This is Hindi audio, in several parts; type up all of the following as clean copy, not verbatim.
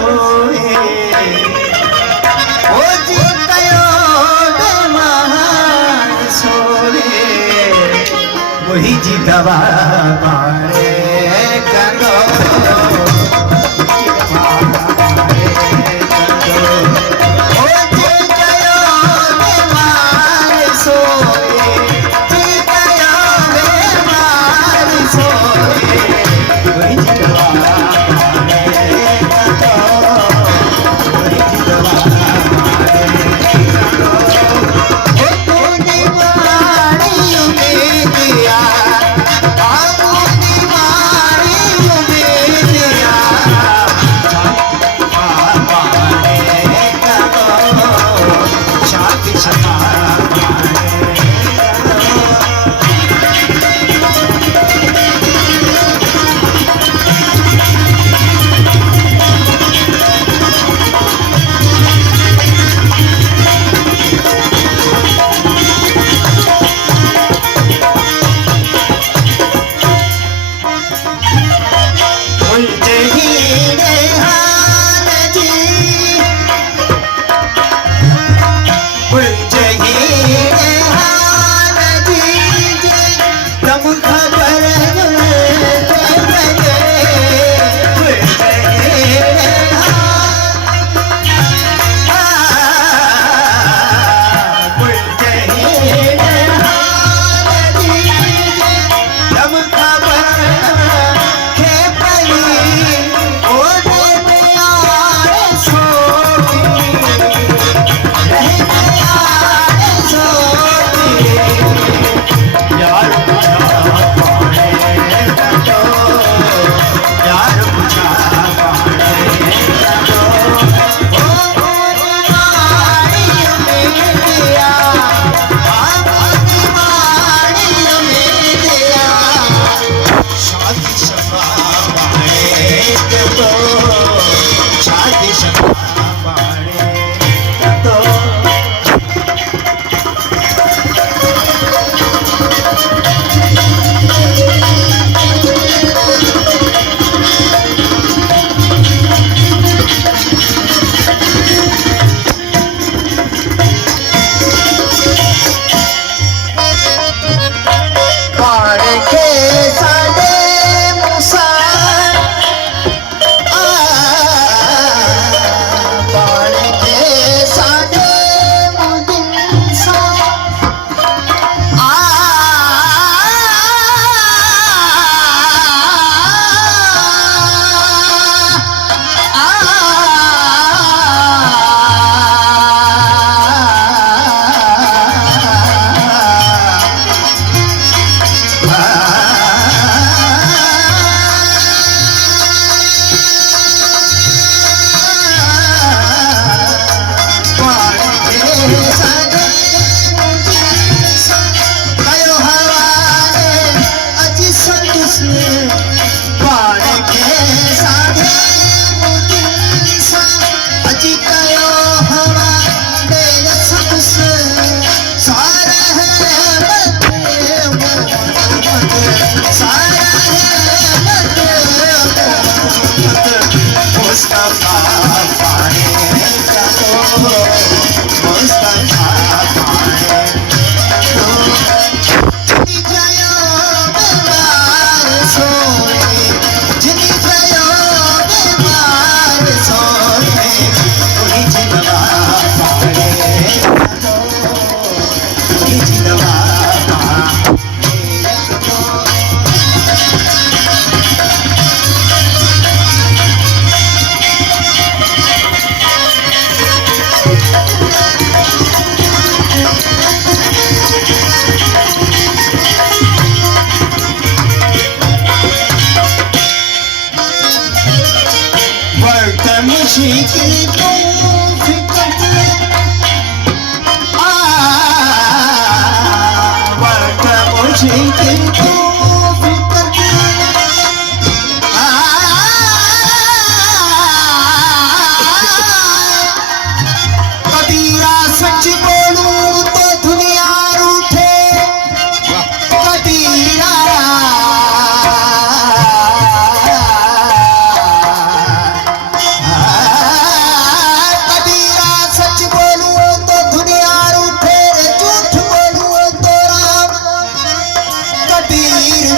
सोए ओ जी कयो बीमार सोए वही जी दवा पाए करो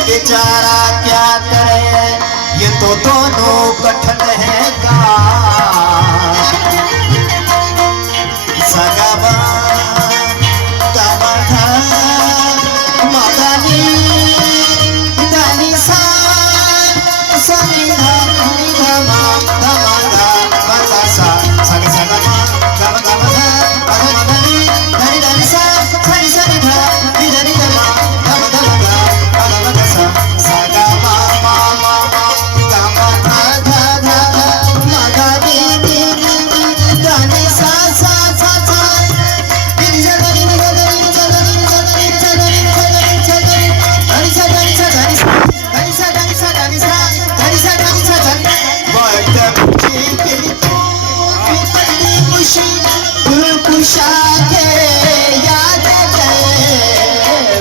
बेचारा क्या करे, ये तो दोनों कठिन है का सगावा गावा मदानी दानी सा सनी धा नी धा मा धा मा धा मा धा सा सगा सगा मा गावा गावा धा अरे मदानी दानी दानी सा सनी सनी धा नी दानी धा मा धा मा धा मा धा गा गा गा सा सगा मा मा मा मा गावा धा धा धा धा मा धा नी नी दानी सा सा सा सा नी सा नी नी सा नी सा नी सा नी सा नी सा नी सा नी सा नी सा नी सा दानी सा दानी सा दानी सा दानी सा दानी सा दानी वक्त मुझे तेरी तो पत्नी खुशी खुशा के याद करे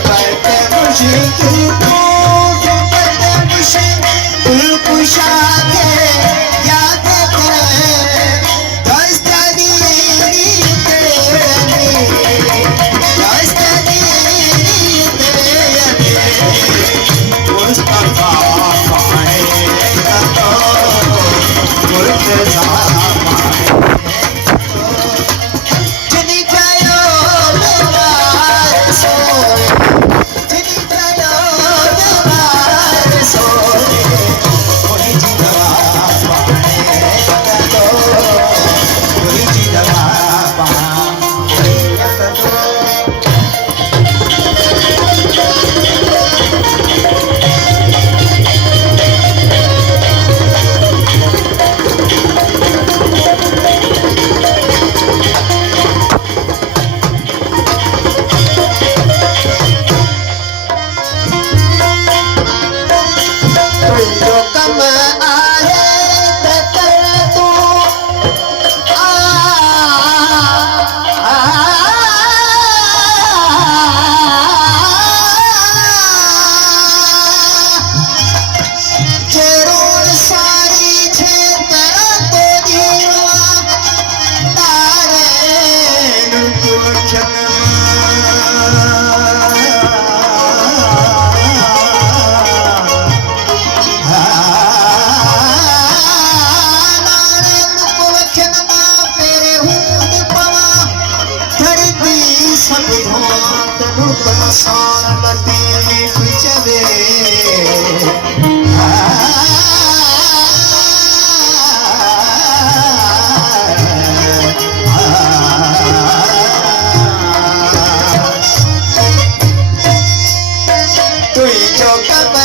वक्त मुझे तेरी तो पत्नी खुशी खुशा के याद करे दस्तानी तेरी दस्तानी तेरी मुस्तफा जो कब